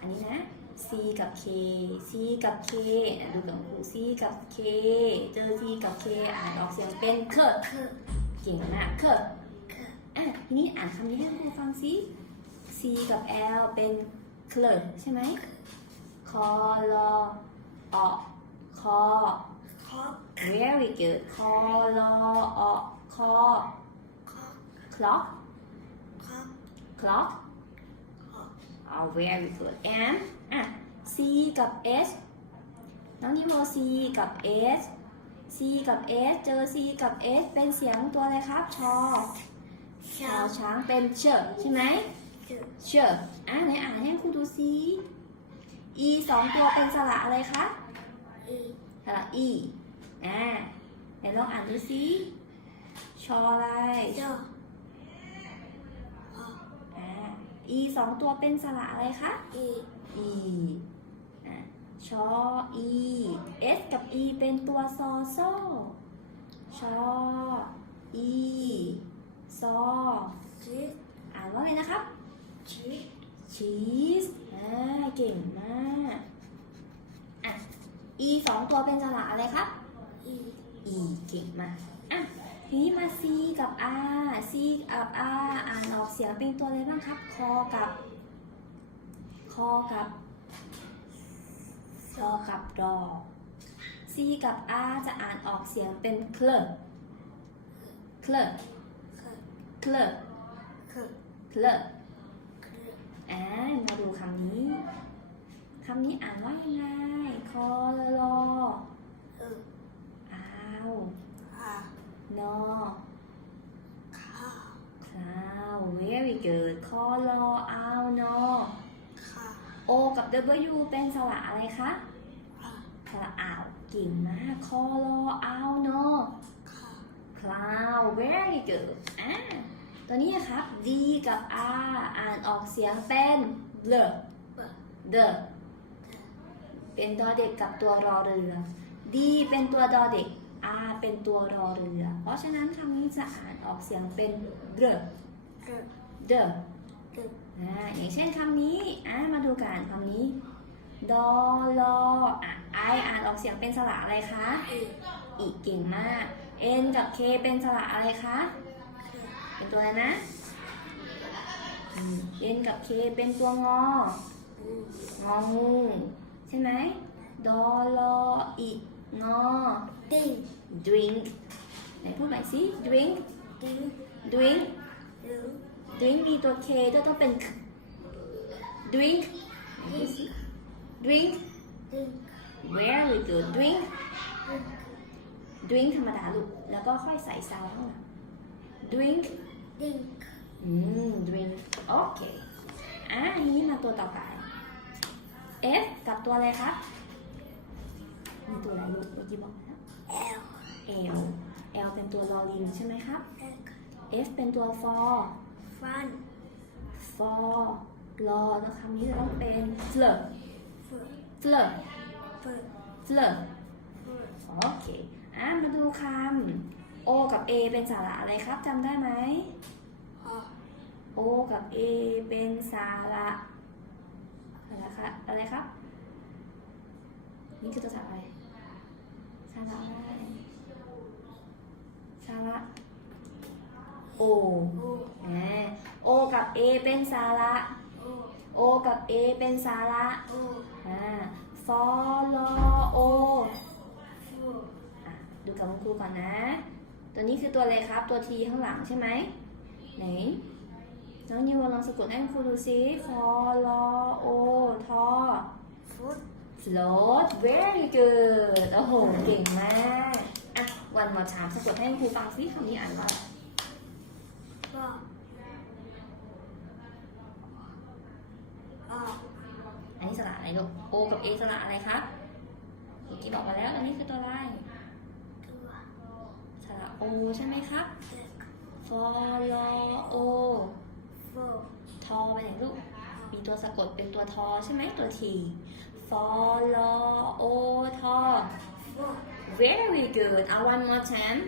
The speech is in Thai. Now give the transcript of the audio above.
อันนี้นะ C กับ K C กับ K อะดูกับครู C กับ K เจอ C กับ K อ่านออกเสียงเป็นเคคือเก่งมากเคคืออะทีนี้อ่านคำนี้ให้ครูฟังสิ C กับ L เป็นเคลใช่ไหมคอลอออคอคอ very good คอลอออคอคอ clock คอ clock ค อ oh very good and อะ C กับ S น้องนิโม C กับ S C กับ S เจอ C กับ S เป็นเสียงตัวอะไรครับ ชอชชาอช้างเป็นเชอใช่ไหมคือเชออะไหนอ่านให้ครูดูซิ E สองตัวเป็นสระอะไรคะอีสระ E อ่าไหนลองอ่านดูซิ ชออะไรโจอ อ่า E สองตัวเป็นสระอะไรคะ อี E อะชอ E S กับ E เป็นตัวซอโซชอ E ซอชีอ่านว่าอะไรนะครับ ชี cheese อ่าเก่งมากอะ E สองตัวเป็นสระอะไรครับ อี E เก่งมากอะ ทีนี้มา C กับ R C กับ R อ่านออกเสียงเป็นตัวอะไรบ้างครับ คอกับ คอกับคอกับดอ C กับ R จะอ่านออกเสียงเป็นเคลเคลือเคลือเคลืออ่ามาดูคำนี้ คำนี้อ่านว่ายังไง คอ เออ อ้าว อาน อ ข้าว คลาว very good คอ ลออาว นอข้าว O กับ W เป็นสระอะไรคะอ่าสระอ่าวเก่งมากคอลออาว นอข้าว cloud very good อ่าตัวนี้นะครับ D กับ R อ่านออกเสียงเป็น the เปิด the เป็นดอเด็กกับตัวรอเรือ D เป็นตัวดอเด็ก R เป็นตัวรอเรือ เพราะฉะนั้นคำนี้จะอ่านออกเสียงเป็น the เออ the เอออ่าอย่างเช่นคำนี้อ่ามาดูกันคำนี้ ดอลออะไออ่านออกเสียงเป็นสระอะไรคะอีอีกเก่งมาก N กับ K เป็นสระอะไรคะคือเป็นตัวอะไรนะอืม N กับ K เป็นตัวงออืมงองู ใช่ไหมดอลออีงอดิ้ง drink ไหนพูดใหม่สิ drink ดิ้ง drink หรือ drink มีตัว K ด้วยต้องเป็น drink ดิ้ง drink ดิ้ง very good drink ดิ้ง drink ธรรมดาลูก แล้วก็ค่อยใส่ซาวข้างหลัง drink ดิ้งอืม drink โอเคอะทีนี้มาตัวต่อไป F กับตัวอะไรครับ มีตัวอะไรลูกเมื่อกี้บอกแล้วแอล L L เป็นตัวลอลิงใช่ไหมครับเอ็ก F เป็นตัว for ฟัน for รอแล้วคำนี้จะต้องเป็น fleur fleur fleur โอเค อะ มาดูคำ O กับ A เป็นสระอะไรครับจำได้ไหม O กับ A เป็นสาระอะไรคะอะไรครับ นี่คือตัวสาระอะไรสาระอะไรสาระ O O กับ A เป็นสาระโอ O กับ A เป็นสาระโออ่า follow O ฟูอะดูกับคุณครูก่อนนะ ตัวนี้คือตัวอะไรครับ ตัว T ข้างหลังใช่ไหมไหนน้องนิวลองสะกดให้คุณครูดูซิ follow O ทอฟุต float very good โอ้โห เก่งมาก อะ วันมาถามสะกดให้คุณครูฟังซิคำนี้อ่านว่าอะไร ก็ออก อันนี้สระอะไร ลูก O กับ A สระอะไรครับเมื่อกี้บอกมาแล้ว อันนี้คือตัวอะไรตัวสระ O ใช่ไหมครับ follow O ทอไปไหนลูก มีตัวสะกดเป็นตัวทอใช่ไหมตัว T follow O ทอ very good เอา one more time